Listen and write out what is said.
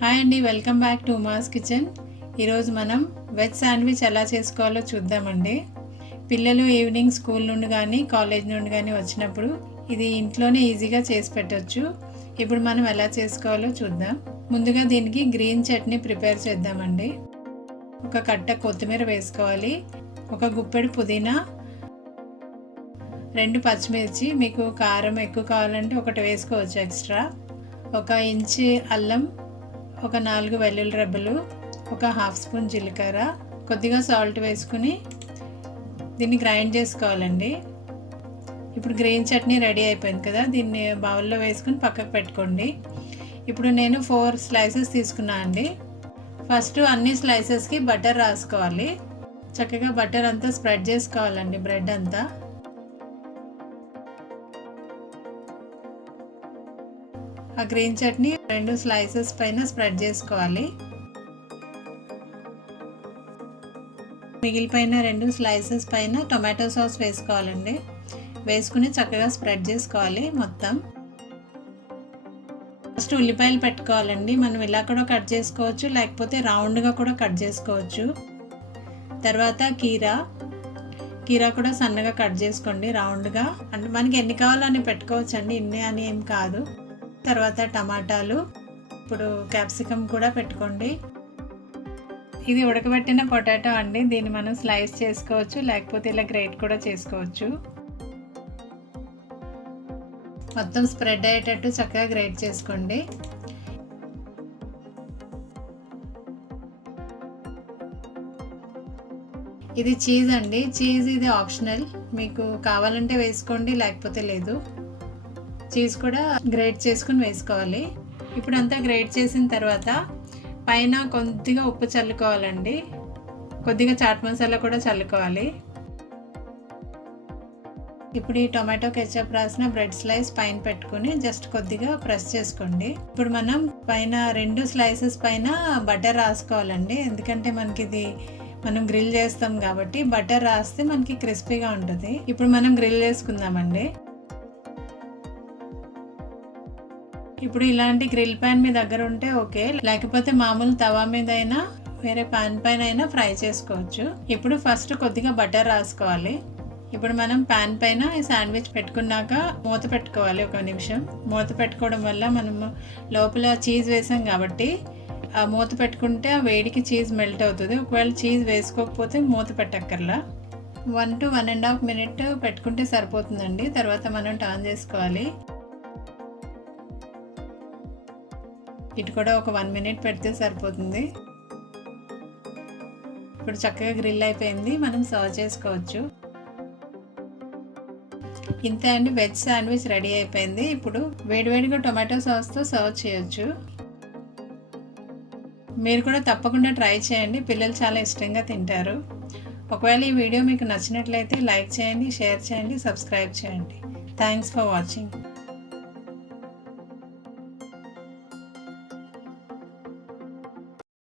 Hi అండి welcome back to Uma's kitchen. ఈరోజు మనం వెజ్ శాండ్విచ్ ఎలా చేసుకోవాలో చూద్దామండి. పిల్లలు ఈవినింగ్ స్కూల్ నుండి కానీ కాలేజ్ నుండి కానీ వచ్చినప్పుడు ఇది ఇంట్లోనే ఈజీగా చేసి పెట్టచ్చు. ఇప్పుడు మనం ఎలా చేసుకోవాలో చూద్దాం. ముందుగా దీనికి గ్రీన్ చట్నీ ప్రిపేర్ చేద్దామండి. ఒక కట్ట కొత్తిమీర వేసుకోవాలి. ఒక గుప్పెడు పుదీనా రెండు పచ్చిమిర్చి మీకు కారం ఎక్కువ కావాలంటే ఒకటి వేసుకోవచ్చు ఎక్స్ట్రా. ఒక ఇంచి అల్లం ఒక నాలుగు వెల్లుల్లి రెబ్బలు ఒక హాఫ్ స్పూన్ జీలకర్ర కొద్దిగా సాల్ట్ వేసుకుని దీన్ని గ్రైండ్ చేసుకోవాలండి. ఇప్పుడు గ్రీన్ చట్నీ రెడీ అయిపోయింది కదా దీన్ని బౌల్లో వేసుకుని పక్కకు పెట్టుకోండి. ఇప్పుడు నేను ఫోర్ స్లైసెస్ తీసుకున్నా అండి. ఫస్ట్ అన్ని స్లైసెస్కి బటర్ రాసుకోవాలి. చక్కగా బటర్ అంతా స్ప్రెడ్ చేసుకోవాలండి బ్రెడ్ అంతా. ఆ గ్రీన్ చట్నీ రెండు స్లైసెస్ పైన స్ప్రెడ్ చేసుకోవాలి. మిగిలిపోయిన రెండు స్లైసెస్ పైన టొమాటో సాస్ వేసుకోవాలండి. వేసుకుని చక్కగా స్ప్రెడ్ చేసుకోవాలి మొత్తం. ఫస్ట్ ఉల్లిపాయలు పెట్టుకోవాలండి. మనం ఇలా కూడా కట్ చేసుకోవచ్చు లేకపోతే రౌండ్గా కూడా కట్ చేసుకోవచ్చు. తర్వాత కీరా. కీరా కూడా సన్నగా కట్ చేసుకోండి రౌండ్గా. అంటే మనకి ఎన్ని కావాలో అని పెట్టుకోవచ్చు అండి ఇన్ని అని ఏం కాదు. తర్వాత టమాటాలు ఇప్పుడు క్యాప్సికమ్ కూడా పెట్టుకోండి. ఇది ఉడకబెట్టిన పొటాటో అండి దీన్ని మనం స్లైస్ చేసుకోవచ్చు లేకపోతే ఇలా గ్రేట్ కూడా చేసుకోవచ్చు. మొత్తం స్ప్రెడ్ అయ్యేటట్టు చక్కగా గ్రేట్ చేసుకోండి. ఇది చీజ్ అండి చీజ్ ఇది ఆప్షనల్. మీకు కావాలంటే వేసుకోండి లేకపోతే లేదు. చీజ్ కూడా గ్రేట్ చేసుకుని వేసుకోవాలి. ఇప్పుడు అంతా గ్రేట్ చేసిన తర్వాత పైన కొద్దిగా ఉప్పు చల్లుకోవాలండి. కొద్దిగా చాట్ మసాలా కూడా చల్లుకోవాలి. ఇప్పుడు ఈ టొమాటో కెచప్ రాసిన బ్రెడ్ స్లైస్ పైన పెట్టుకుని జస్ట్ కొద్దిగా ప్రెస్ చేసుకోండి. ఇప్పుడు మనం పైన రెండు స్లైసెస్ పైన బటర్ రాసుకోవాలండి. ఎందుకంటే మనకి ఇది మనం గ్రిల్ చేస్తాం కాబట్టి బటర్ రాస్తే మనకి క్రిస్పీగా ఉంటుంది. ఇప్పుడు మనం గ్రిల్ చేసుకుందామండి. ఇప్పుడు ఇలాంటి గ్రిల్ ప్యాన్ మీ దగ్గర ఉంటే ఓకే. లేకపోతే మామూలు తవా మీద అయినా వేరే పాన్ పైన అయినా ఫ్రై చేసుకోవచ్చు. ఇప్పుడు ఫస్ట్ కొద్దిగా బటర్ రాసుకోవాలి. ఇప్పుడు మనం పాన్ పైన శాండ్విచ్ పెట్టుకున్నాక మూత పెట్టుకోవాలి ఒక నిమిషం. మూత పెట్టుకోవడం వల్ల మనము లోపల చీజ్ వేసాం కాబట్టి ఆ మూత పెట్టుకుంటే ఆ వేడికి చీజ్ మెల్ట్ అవుతుంది. ఒకవేళ చీజ్ వేసుకోకపోతే మూత పెట్టక్కర్లా. One two one and half minute పెట్టుకుంటే సరిపోతుందండి. తర్వాత మనం టర్న్ చేసుకోవాలి. ఇటు కూడా ఒక వన్ మినిట్ పెడితే సరిపోతుంది. ఇప్పుడు చక్కగా గ్రిల్ అయిపోయింది. మనం సర్వ్ చేసుకోవచ్చు. ఇంతే అండి వెజ్ శాండ్విచ్ రెడీ అయిపోయింది. ఇప్పుడు వేడివేడిగా టొమాటో సాస్తో సర్వ్ చేయొచ్చు. మీరు కూడా తప్పకుండా ట్రై చేయండి. పిల్లలు చాలా ఇష్టంగా తింటారు. ఒకవేళ ఈ వీడియో మీకు నచ్చినట్లయితే లైక్ చేయండి షేర్ చేయండి సబ్స్క్రైబ్ చేయండి. Thanks for watching.